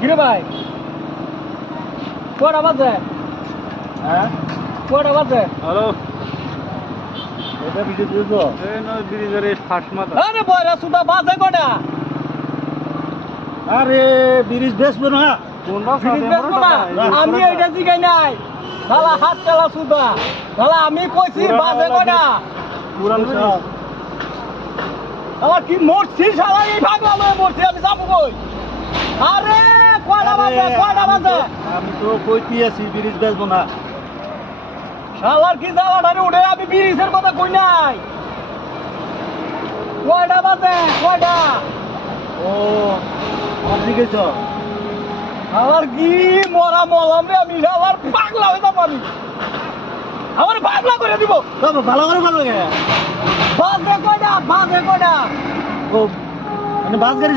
কিরে ভাই কটা বাজে? হ্যাঁ কটা বাজে? হ্যালো এটা ব্রিজ বুঝছো এই না ব্রিজের ফাঁস মাথা আরে বয়রা সুদা বাজে কটা? আরে ব্রিজ বেসবো না কোনটা ব্রিজ বেচবো না? আমি এইটা জিগাই নাই শালা হাত চালা সুদা শালা আমি কইছি বাজে কটা? পুরান শালা কি মরছি শালা এই পাগলা লয়ে মরছি আমি যাবো কই? আরে কয়টা বাজে কয়টা বাজে? আমি তো কইতি আছি ব্রিজ বেসবো না শালার কি জ্বালাটারে উঠে আমি ব্রিজের কথা কই নাই। কয়টা বাজে কয়টা? ও আপনি গেছো আমার কি মরা মলাম রে আমি শালার পাগলা হয়ে যাবো আমি আমার পাগলা করে দিব। তবে ভালো করে ভালো বাজে কয়টা বাজে কয়টা? ও মানে বাস গাড়ি